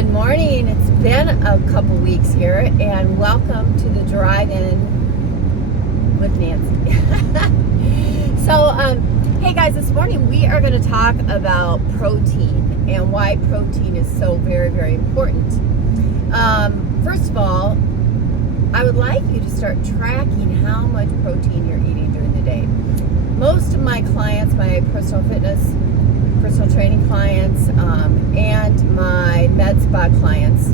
Good morning. It's been a couple weeks here, and welcome to the drive-in with Nancy. Hey guys, this morning we are going to talk about protein and why protein is so very, very important. First of all, I would like you to start tracking how much protein you're eating during the day. Most of my clients, my personal fitness, personal training clients, and my med spa clients,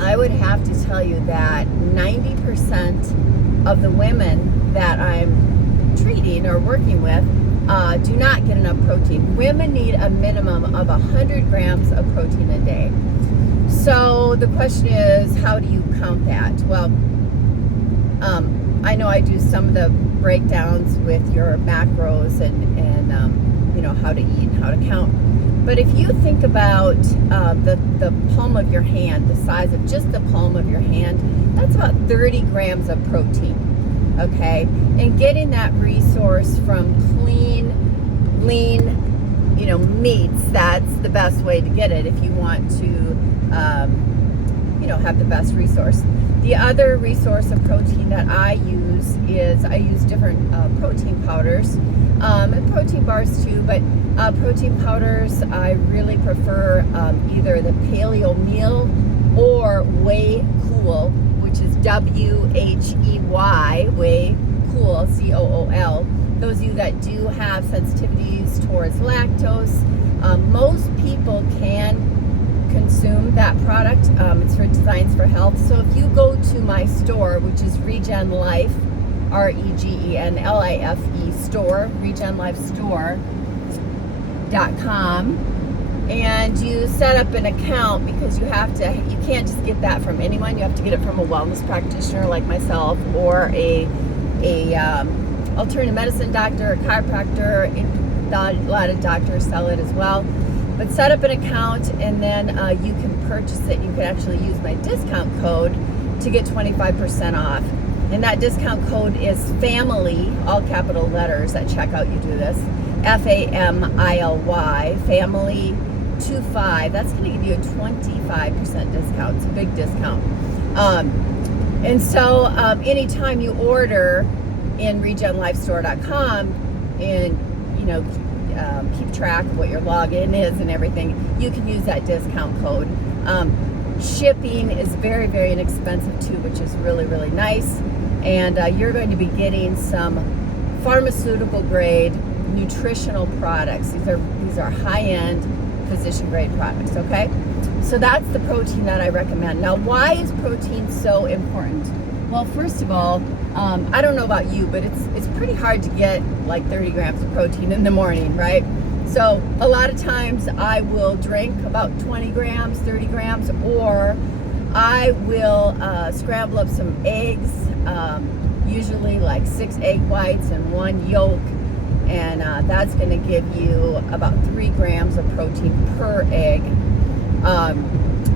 I would have to tell you that 90% of the women that I'm treating or working with do not get enough protein. Women need a minimum of 100 grams of protein a day. So the question is, how do you count that? Well, I know I do some of the breakdowns with your macros and how to eat and how to count. But if you think about the palm of your hand, the size of just the palm of your hand, that's about 30 grams of protein, okay? And getting that resource from clean, lean, meats, that's the best way to get it if you want to, have the best resource. The other resource of protein that I use is I use different protein powders and protein bars too, but protein powders I really prefer either the Paleo Meal or Whey Cool, which is WHEY, Whey Cool, COOL. Those of you that do have sensitivities towards lactose, most people can consume that product. It's for Designs for Health. So if you go to my store, which is Regen Life, REGENLIFE store, regenlifestore.com, and you set up an account, because you can't just get that from anyone. You have to get it from a wellness practitioner like myself, or a alternative medicine doctor, a chiropractor. A lot of doctors sell it as well. But set up an account, and then you can purchase it. You can actually use my discount code to get 25% off. And that discount code is FAMILY, all capital letters at checkout. You do this, FAMILY, FAMILY25. That's going to give you a 25% discount. It's a big discount. And so anytime you order in regenlifestore.com and keep track of what your login is and everything, you can use that discount code. Shipping is very, very inexpensive too, which is really, really nice. And you're going to be getting some pharmaceutical grade nutritional products. These are high-end physician grade products, okay? So that's the protein that I recommend. Now, why is protein so important? Well, first of all, I don't know about you, but it's pretty hard to get like 30 grams of protein in the morning, right? So a lot of times I will drink about 20 grams, 30 grams, or I will scramble up some eggs, usually like 6 egg whites and 1 yolk, and that's going to give you about 3 grams of protein per egg.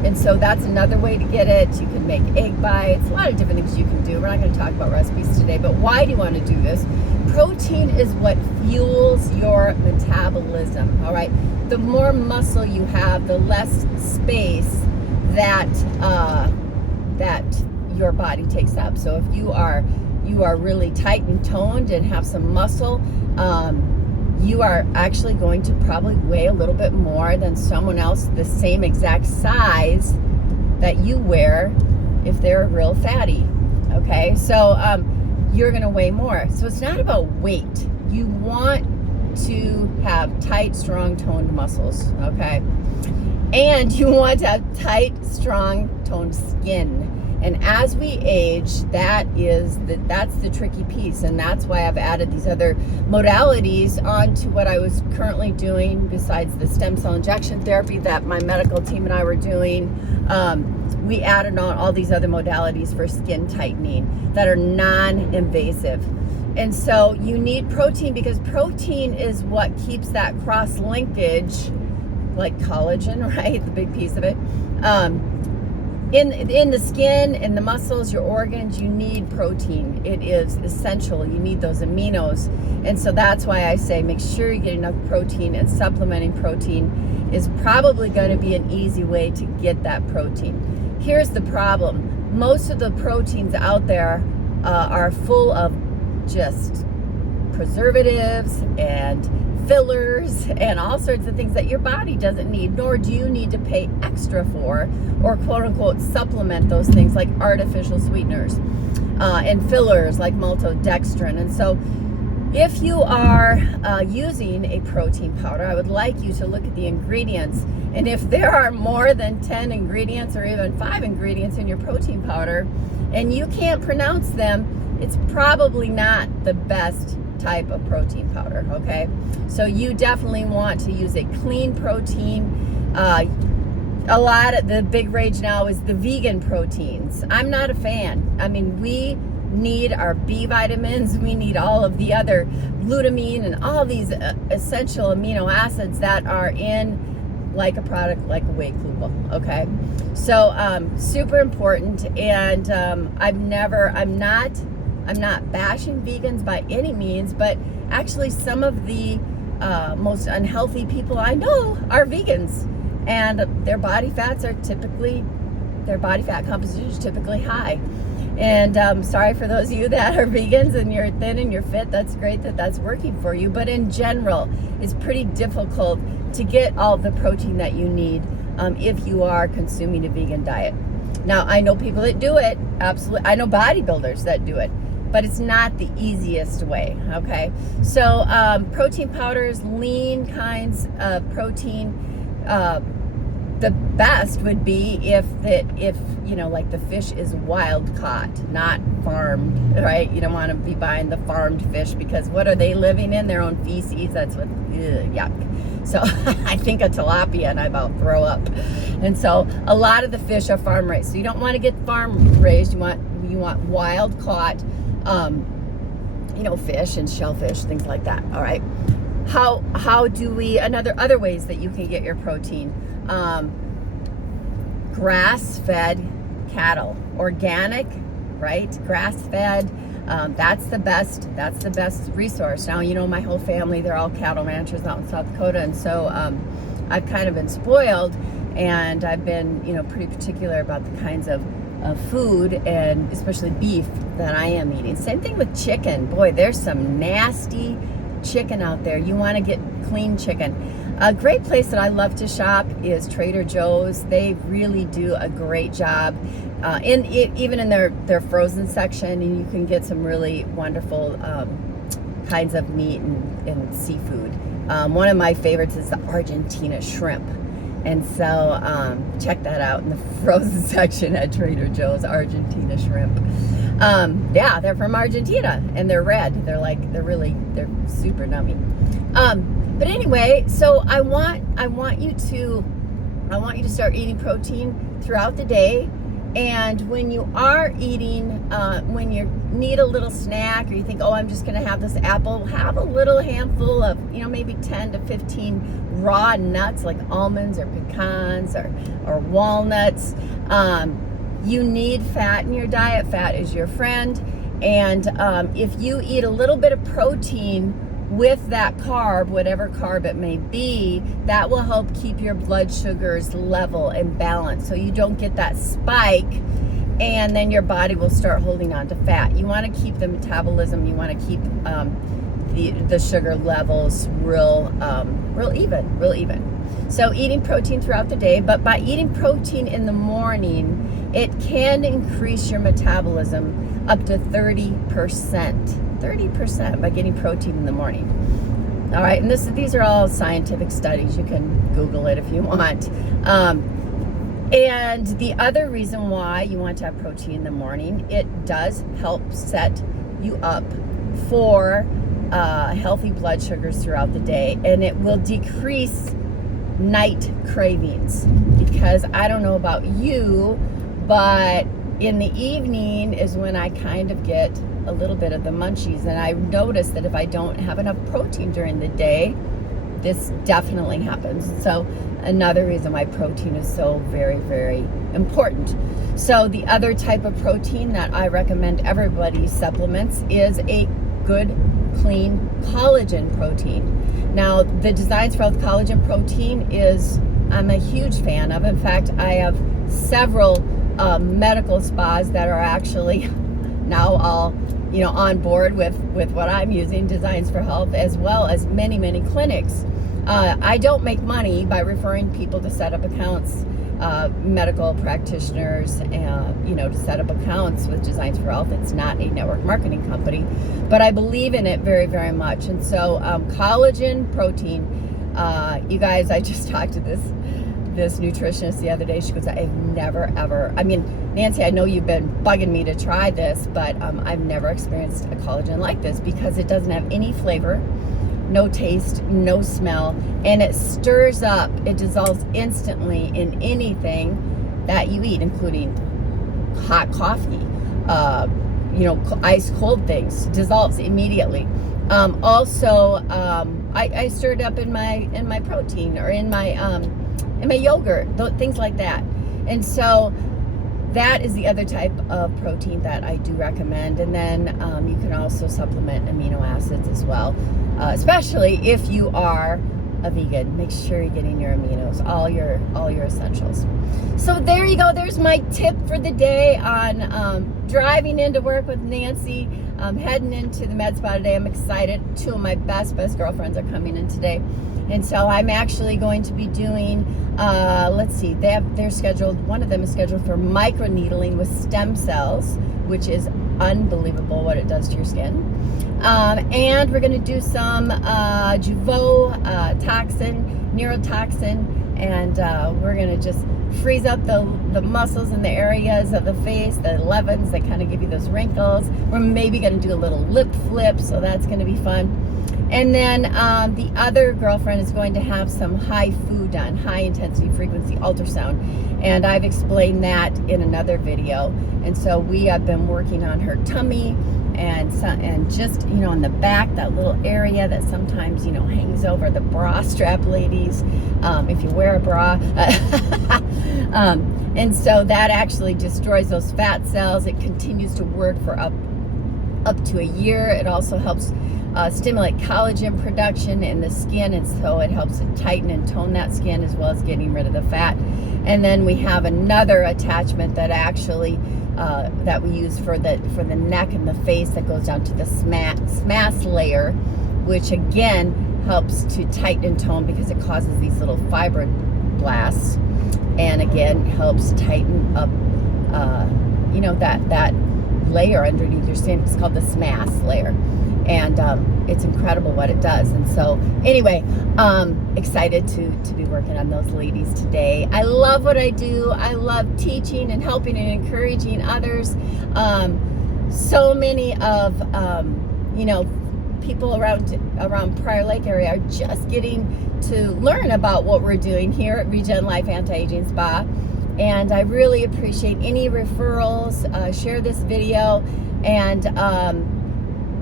And so that's another way to get it. You can make egg bites, a lot of different things you can do. We're not going to talk about recipes today, but why do you want to do this? Protein is what fuels your metabolism, all right? The more muscle you have, the less space that your body takes up. So if you are really tight and toned and have some muscle, you are actually going to probably weigh a little bit more than someone else the same exact size that you wear if they're real fatty, okay? So you're gonna weigh more. So it's not about weight. You want to have tight, strong, toned muscles, okay? And you want to have tight, strong, toned skin. And as we age, that's the tricky piece, and that's why I've added these other modalities onto what I was currently doing. Besides the stem cell injection therapy that my medical team and I were doing, we added on all these other modalities for skin tightening that are non-invasive. And so you need protein, because protein is what keeps that cross linkage, like collagen, right? The big piece of it. in the skin, in the muscles, your organs, you need protein. It is essential. You need those aminos. And so that's why I say make sure you get enough protein, and supplementing protein is probably going to be an easy way to get that protein. Here's the problem. Most of the proteins out there are full of just preservatives and fillers and all sorts of things that your body doesn't need, nor do you need to pay extra for, or quote unquote supplement those things like artificial sweeteners and fillers like maltodextrin. And so if you are using a protein powder, I would like you to look at the ingredients, and if there are more than 10 ingredients or even 5 ingredients in your protein powder and you can't pronounce them, it's probably not the best type of protein powder, okay? So you definitely want to use a clean protein. A lot of the big rage now is the vegan proteins. I'm not a fan. I mean, we need our B vitamins, we need all of the other glutamine and all these essential amino acids that are in like a product like a whey Klubo, okay? So super important. And I'm not bashing vegans by any means, but actually some of the most unhealthy people I know are vegans, and their body fat composition is typically high. And sorry for those of you that are vegans and you're thin and you're fit. That's great that that's working for you, but in general, it's pretty difficult to get all the protein that you need if you are consuming a vegan diet. Now, I know people that do it, absolutely. I know bodybuilders that do it, but it's not the easiest way, okay? So protein powders, lean kinds of protein, the best would be if you know, like the fish is wild caught, not farmed, right? You don't want to be buying the farmed fish, because what are they living in? Their own feces. That's what, yuck. So I think of tilapia and I about throw up. And so a lot of the fish are farm raised. So you don't want to get farm raised. You want wild caught, you know, fish and shellfish, things like that. All right. How do we, other ways that you can get your protein? Grass-fed cattle, organic, right? Grass-fed. That's the best resource. Now, you know, my whole family, they're all cattle ranchers out in South Dakota, and so I've kind of been spoiled, and I've been, you know, pretty particular about the kinds of food, and especially beef, that I am eating. Same thing with chicken. Boy, there's some nasty chicken out there. You want to get clean chicken. A great place that I love to shop is Trader Joe's. They really do a great job even in their frozen section, and you can get some really wonderful kinds of meat and seafood. One of my favorites is the Argentina shrimp. And so check that out in the frozen section at Trader Joe's, Argentina shrimp. Yeah, they're from Argentina, and they're red. They're super nummy. But anyway, so I want you to start eating protein throughout the day. And when you are eating, when you need a little snack, or you think, oh, I'm just going to have this apple, have a little handful of, you know, maybe 10 to 15 raw nuts like almonds or pecans or walnuts. You need fat in your diet. Fat is your friend. And if you eat a little bit of protein with that carb, whatever carb it may be, that will help keep your blood sugars level and balanced, so you don't get that spike, and then your body will start holding on to fat. You want to keep the metabolism, you want to keep the sugar levels real even. So eating protein throughout the day, but by eating protein in the morning, it can increase your metabolism up to 30% by getting protein in the morning. All right, and these are all scientific studies. You can Google it if you want. And the other reason why you want to have protein in the morning, it does help set you up for healthy blood sugars throughout the day, and it will decrease night cravings. Because I don't know about you, but in the evening is when I kind of get a little bit of the munchies, and I notice that if I don't have enough protein during the day, this definitely happens. So another reason why protein is so very, very important. So the other type of protein that I recommend everybody supplements is a good, clean collagen protein. Now, the Designs for Health collagen protein I'm a huge fan of. In fact, I have several medical spas that are actually now all on board with what I'm using, Designs for Health, as well as many, many clinics. I don't make money by referring people to set up accounts, medical practitioners, to set up accounts with Designs for Health. It's not a network marketing company, but I believe in it very, very much. And so collagen protein, you guys, I just talked to this nutritionist the other day. She goes, I've never ever, Nancy, I know you've been bugging me to try this, but I've never experienced a collagen like this because it doesn't have any flavor, no taste, no smell, and it stirs up, it dissolves instantly in anything that you eat, including hot coffee, ice cold things, dissolves immediately. Also, I stir it up in my protein or in my yogurt, things like that. And so that is the other type of protein that I do recommend. And then you can also supplement amino acids as well, especially if you are a vegan. Make sure you're getting your aminos, all your essentials. So there you go. There's my tip for the day on driving into work with Nancy. Heading into the med spa today. I'm excited. Two of my best girlfriends are coming in today. And so I'm actually going to be doing, let's see, they're scheduled, one of them is scheduled for microneedling with stem cells, which is unbelievable what it does to your skin. And we're going to do some Jeuveau toxin, neurotoxin, and we're going to just freeze up the muscles in the areas of the face, the levens that kind of give you those wrinkles. We're maybe going to do a little lip flip, so that's going to be fun. And then the other girlfriend is going to have some HIFU done, high intensity frequency ultrasound. And I've explained that in another video. And so we have been working on her tummy and just, in the back, that little area that sometimes, hangs over the bra strap, ladies, if you wear a bra. And so that actually destroys those fat cells. It continues to work for up to a year. It also helps stimulate collagen production in the skin, and so it helps to tighten and tone that skin as well as getting rid of the fat. And then we have another attachment that actually that we use for the neck and the face that goes down to the SMAS layer, which again helps to tighten and tone because it causes these little fibroblasts, and again helps tighten up that layer underneath your skin. It's called the SMAS layer. And it's incredible what it does. And so anyway, excited to be working on those ladies today. I love what I do. I love teaching and helping and encouraging others. So many of people around Prior Lake area are just getting to learn about what we're doing here at Regen Life Anti-Aging Spa. And I really appreciate any referrals. Share this video, and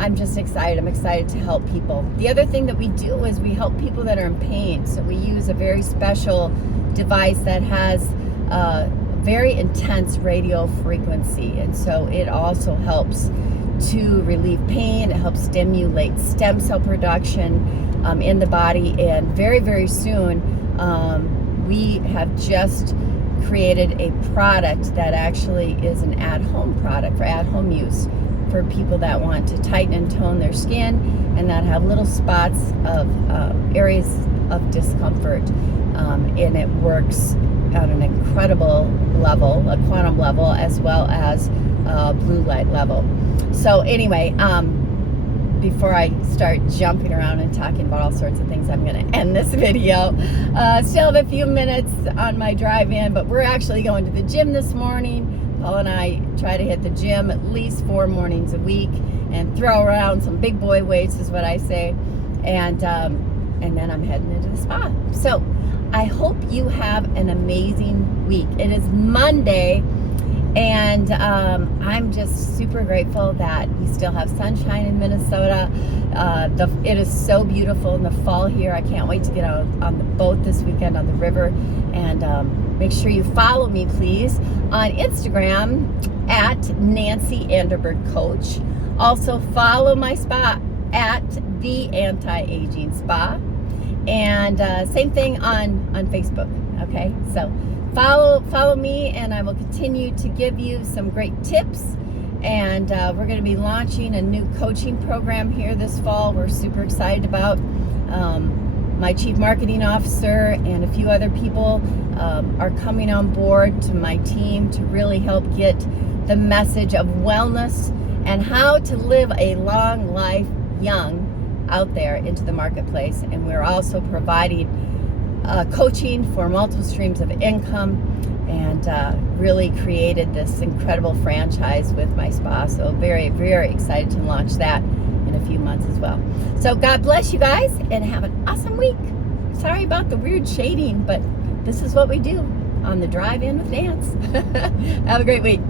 I'm just excited. I'm excited to help people. The other thing that we do is we help people that are in pain. So we use a very special device that has very intense radio frequency. And so it also helps to relieve pain. It helps stimulate stem cell production in the body. And very, very soon, we have just created a product that actually is an at-home product for at-home use, for people that want to tighten and tone their skin and that have little spots of areas of discomfort. And it works at an incredible level, a quantum level, as well as a blue light level. So anyway, before I start jumping around and talking about all sorts of things, I'm going to end this video. Still have a few minutes on my drive in, but we're actually going to the gym this morning. Paul and I try to hit the gym at least 4 mornings a week and throw around some big boy weights, is what I say. And then I'm heading into the spa. So I hope you have an amazing week. It is Monday, And I'm just super grateful that we still have sunshine in Minnesota. It is so beautiful in the fall here. I can't wait to get out on the boat this weekend on the river. And make sure you follow me, please, on Instagram at Nancy Anderberg Coach. Also follow my spa at The Anti-Aging Spa. And same thing on Facebook. Okay, so follow me, and I will continue to give you some great tips. And we're going to be launching a new coaching program here this fall. We're super excited about. My chief marketing officer and a few other people are coming on board to my team to really help get the message of wellness and how to live a long life young out there into the marketplace. And we're also providing coaching for multiple streams of income, and really created this incredible franchise with my spa. So very, very excited to launch that in a few months as well. So God bless you guys and have an awesome week. Sorry about the weird shading, but this is what we do on the Drive In with Nance. Have a great week.